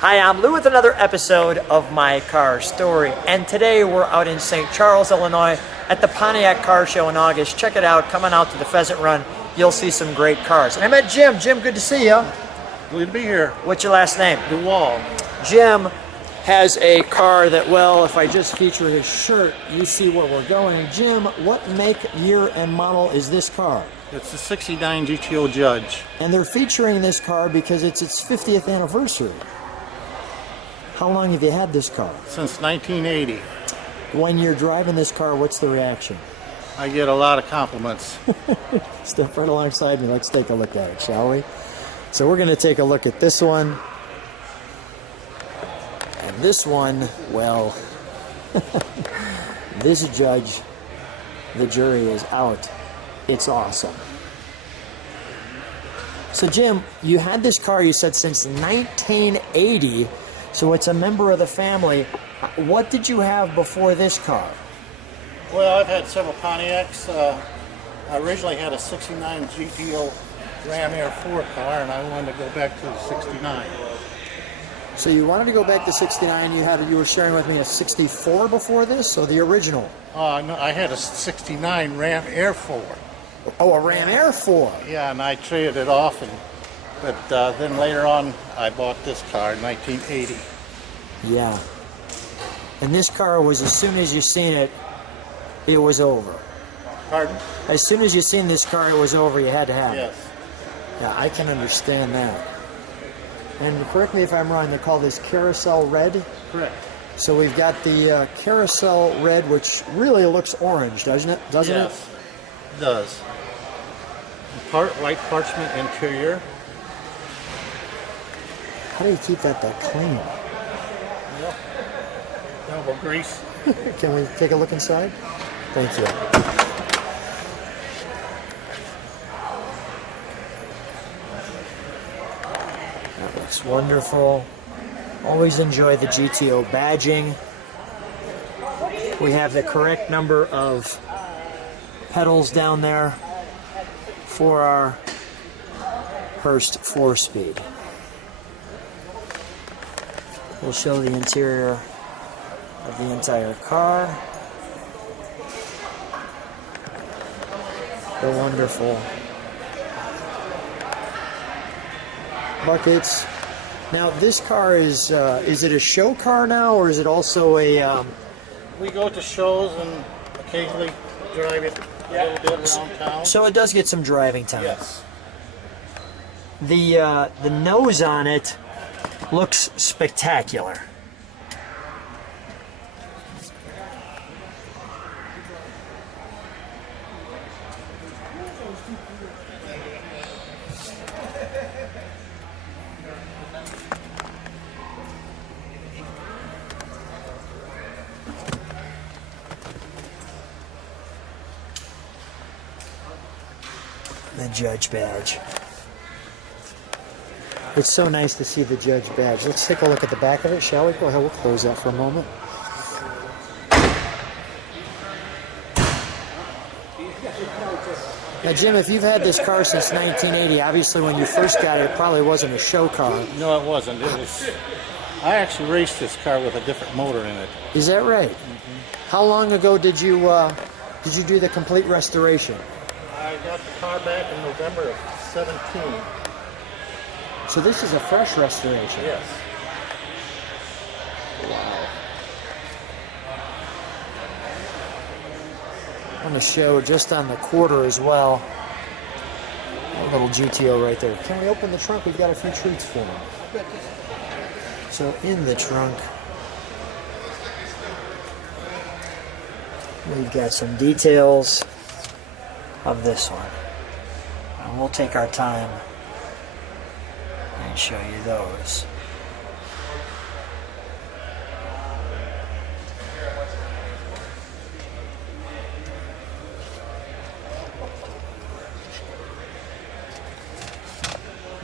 Hi, I'm Lou with another episode of My Car Story, and today we're out in St. Charles, Illinois at the Pontiac Car Show in August. Check it out, coming out to the Pheasant Run, you'll see some great cars. And I met Jim. Jim, good to see you. Good to be here. What's your last name? Dewall. Jim has a car that, well, if I just feature his shirt, you see where we're going. Jim, what make, year, and model is this car? It's the '69 GTO Judge. And they're featuring this car because it's its 50th anniversary. How long have you had this car? Since 1980. When you're driving this car, what's the reaction? I get a lot of compliments. Step right alongside me. Let's take a look at it, shall we? So we're going to take a look at this one. And this one, well, this Judge, the jury is out. It's awesome. So Jim, you had this car, you said, since 1980. So it's a member of the family. What did you have before this car? Well, I've had several Pontiacs. I originally had a '69 GTO Ram Air VI car, and I wanted to go back to the '69. So you wanted to go back to '69. You were sharing with me a '64 before this, so the original. No, I had a '69 Ram Air VI. Oh, a Ram Air VI. Yeah, and I traded it off, but then later on, I bought this car in 1980. Yeah. And this car was, as soon as you seen it, it was over. Pardon? As soon as you seen this car, it was over. You had to have it. Yes. Yeah, I can understand that. And correct me if I'm wrong, they call this Carousel Red? Correct. So we've got the Carousel Red, which really looks orange, doesn't it? Yes, it does. White parchment interior. How do you keep that clean? Yep. Double grease. Can we take a look inside? Thank you. That looks wonderful. Always enjoy the GTO badging. We have the correct number of pedals down there for our Hurst 4-speed. We'll show the interior of the entire car. The wonderful buckets. Now this car is it a show car now, or is it also a... We go to shows and occasionally drive it a little bit around town. So it does get some driving time. Yes. The nose on it looks spectacular. The Judge badge. It's so nice to see the Judge badge. Let's take a look at the back of it, shall we? Go ahead, we'll close that for a moment. Now, Jim, if you've had this car since 1980, obviously when you first got it, it probably wasn't a show car. No, it wasn't. I actually raced this car with a different motor in it. Is that right? Mm-hmm. How long ago did you do the complete restoration? I got the car back in November of '17. So this is a fresh restoration. Yes. Wow. I want to show just on the quarter as well. A little GTO right there. Can we open the trunk? We've got a few treats for him. So in the trunk, we've got some details of this one. And we'll take our time and show you those.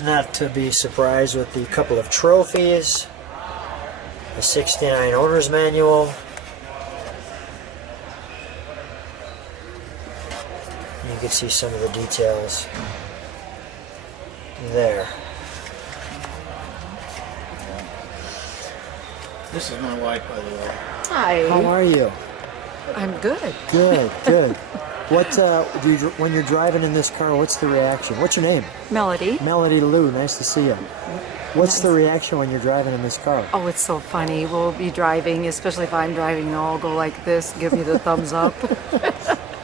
Not to be surprised with the couple of trophies, the '69 owner's manual, you can see some of the details there. This is my wife, by the way. Hi. How are you? I'm good. Good, good. What when you're driving in this car? What's the reaction? What's your name? Melody. Melody Lou. Nice to see you. What's the reaction when you're driving in this car? Oh, it's so funny. We'll be driving, especially if I'm driving, I'll go like this, give me the thumbs up.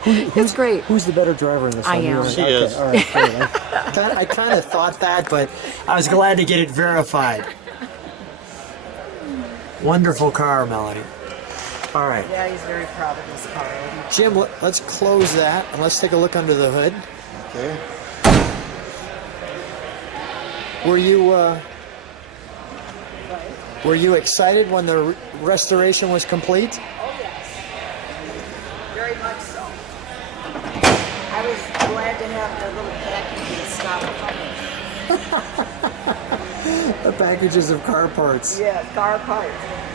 It's great. Who's the better driver in this I one? am. She is. All right, good. I kind of thought that, but I was glad to get it verified. Wonderful car, Melody. All right. Yeah, he's very proud of this car. Jim, let's close that and let's take a look under the hood. Okay. Were you excited when the restoration was complete? Oh, yes. Very much so. I was glad to have the little package to stop coming. The packages of car parts. Yeah, car parts.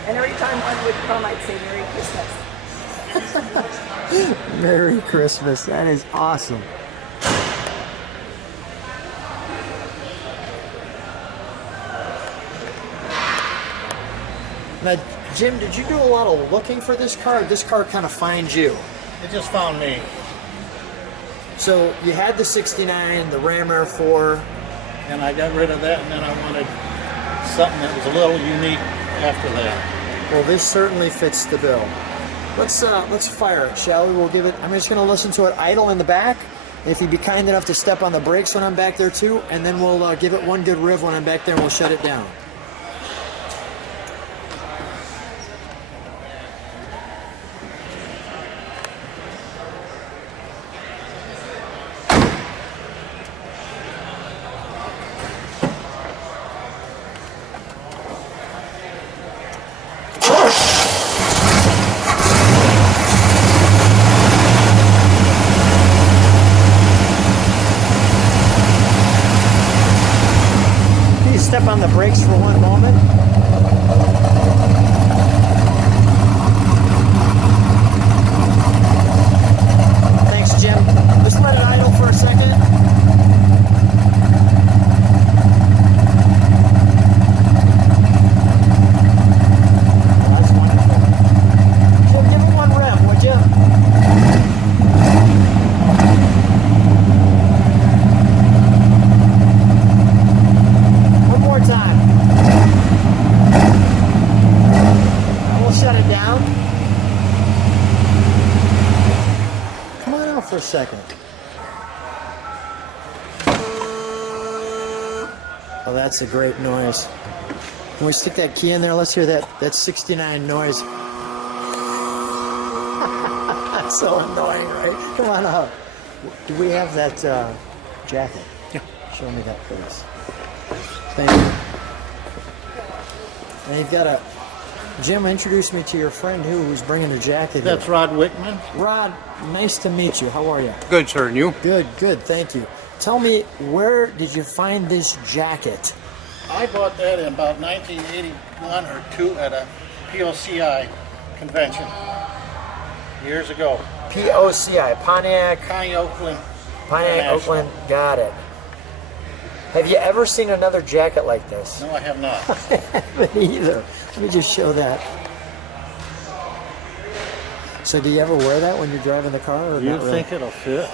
And every time one would come, I'd say Merry Christmas. Merry Christmas. That is awesome. Now, Jim, did you do a lot of looking for this car? Or this car kind of finds you? It just found me. So you had the 69, the Ram Air 4. And I got rid of that, and then I wanted something that was a little unique after that. Well, this certainly fits the bill. Let's fire it, shall we? We'll give it. I'm just going to listen to it idle in the back. If you'd be kind enough to step on the brakes when I'm back there too, and then we'll give it one good rev when I'm back there, and we'll shut it down. Step on the brakes for one moment. Thanks, Jim. Just let it idle for a second. That's wonderful. Jim, give it one rev, would you? Time. We'll shut it down. Come on out for a second. Oh, that's a great noise. When we stick that key in there, let's hear that 69 noise. That's so annoying, right? Come on out. Do we have that jacket? Yeah. Show me that, please. Thank you. And you've got Jim, introduce me to your friend who's bringing the jacket That's here. Rod Wickman. Rod, nice to meet you. How are you? Good, sir. And you? Good, good. Thank you. Tell me, where did you find this jacket? I bought that in about 1981 or 2 at a POCI convention years ago. POCI, Pontiac Oakland. Oakland. Got it. Have you ever seen another jacket like this? No, I have not. I haven't either. Let me just show that. So do you ever wear that when you're driving the car? Or You not really? think it'll fit?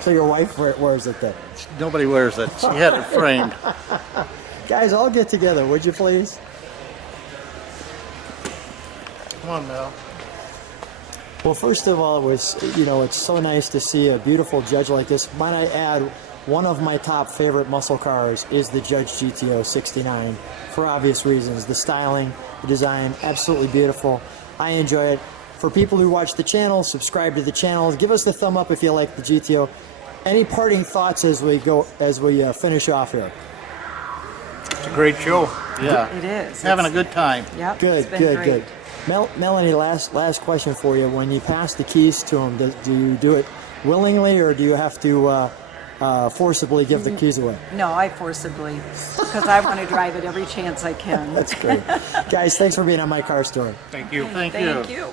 So your wife wears it then? Nobody wears it. She had it framed. Guys, all get together, would you please? Come on, Mel. Well, first of all, it's so nice to see a beautiful Judge like this. Might I add, one of my top favorite muscle cars is the Judge GTO 69 for obvious reasons. The styling, the design, absolutely beautiful. I enjoy it. For people who watch the channel, subscribe to the channel. Give us the thumb up if you like the GTO. Any parting thoughts as we finish off here? It's a great show. Yeah. It is. Having a good time. Yep. Good, it's been good, great. good. Melanie, last question for you. When you pass the keys to him, do you do it willingly or do you have to forcibly give the keys away? No, I forcibly, because I want to drive it every chance I can. That's great. Guys, thanks for being on my car story. Thank you. Thank Thank you. you.